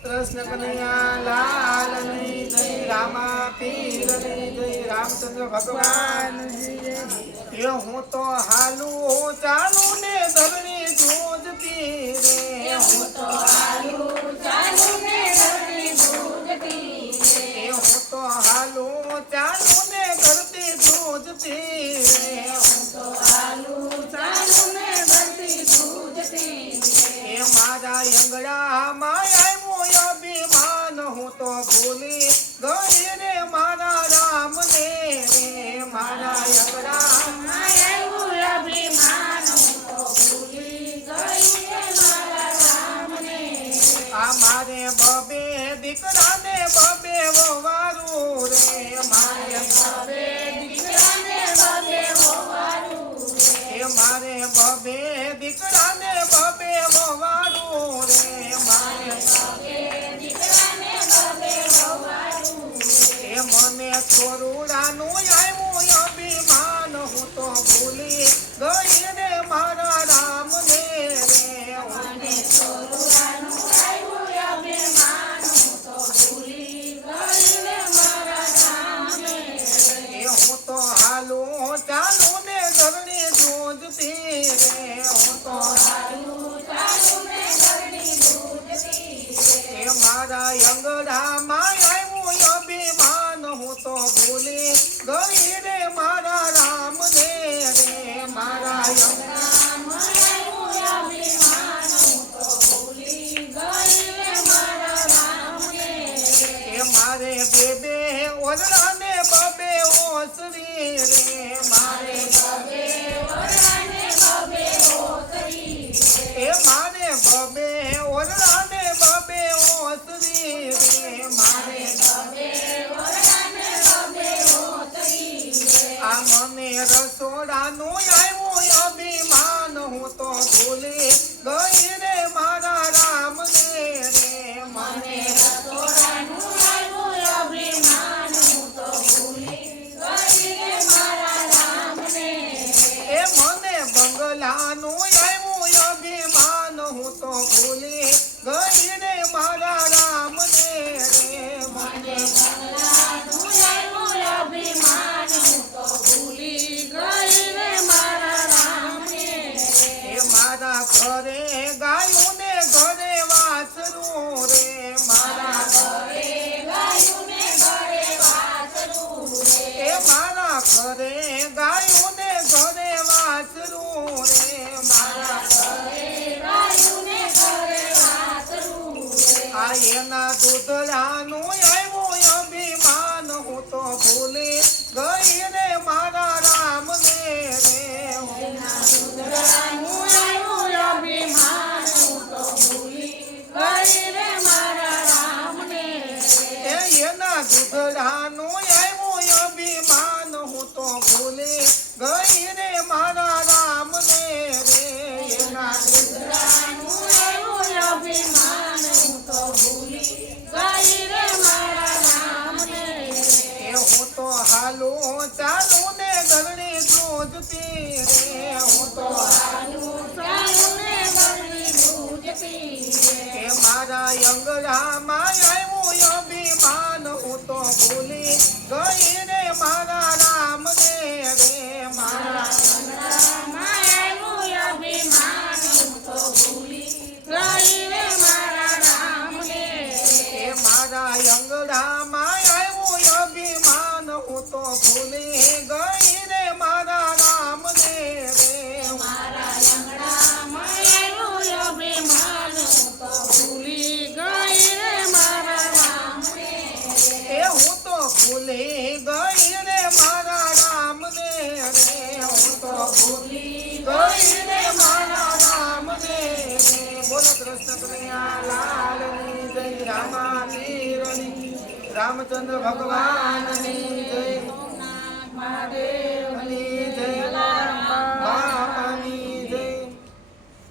કૃષ્ણ કનૈયા લાલની જય રામા પીરની જય રામચંદ્ર ભગવાન એ હું તો હાલું ચાલુ ને ધરણી જોજતી રે હું તો એ હું તો હાલું ચાલુ ને ધરતી જોજતી રે એ મારા યંગડામાં આવ્યો મારે બબે દીકરાને બબે વવારું રે. મારે એ મારે બબે દીકરાને બબે વવારું રે. મારે એ મને થોરુડાનું ચાલુ ને ઘરની દૂધ પીરે હું મારા યંગડામાં આવ્યું અભિમાન, હું તો ભૂલી ગઈ રે મારા રામ ને રે મારા મારે બેબે ઓરડા ને બબે ઓસરી રે દૂધડાનું આવ્યું અભિમાન હું તો ભૂલી ગઈ રે મારા રામ ને રે એના એ હું તો હાલું ચાલુ ને ઘરણી જોજતી રે. હું તો એ રામચંદ્ર ભગવાનની જય મહાદેવની જય